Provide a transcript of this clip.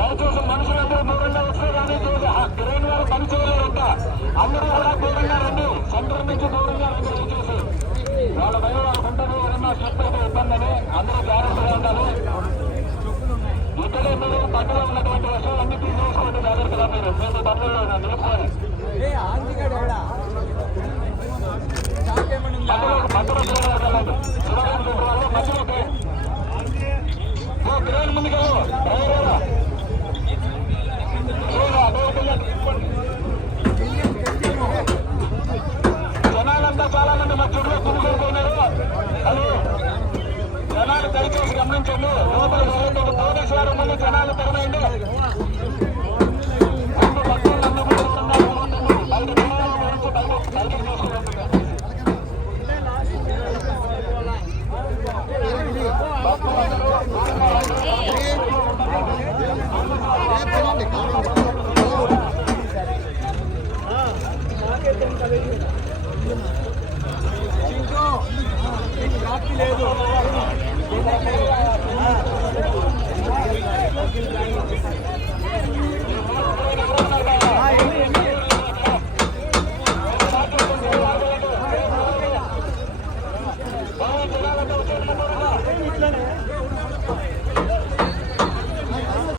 దయచేసి మనుషులందరూ దూరంగా వస్తే కానీ కిరణ్ గారు పని చేయలేరంట. అందరూ కూడా దూరంగా రండి, సెంటర్ నుంచి దూరంగా రండి. దయచేసి వాళ్ళ భయం వాళ్ళకు ఉంటుంది, ఏదన్నా స్లిప్ అయితే ఇబ్బంది అని అందరూ జాగ్రత్తగా ఉండాలి. ఇక్కడే మీరు బండిలో ఉన్నటువంటి వస్తువులన్నీ తీసుకోండి జాగ్రత్తగా. మీరు మేము బండ్లలో నిలుపుకోవాలి. మధ్యలో వెళ్ళండి, మధ్యలోకి కిరణ్ ముందుకు జనాలంతా చాలా మంది మధ్యలో కూడుకోపోయినారు. హలో జనాలు దయచేసి గమనించండి. లోపల పోలీసు వారు ముందు జనాలు తరమండి.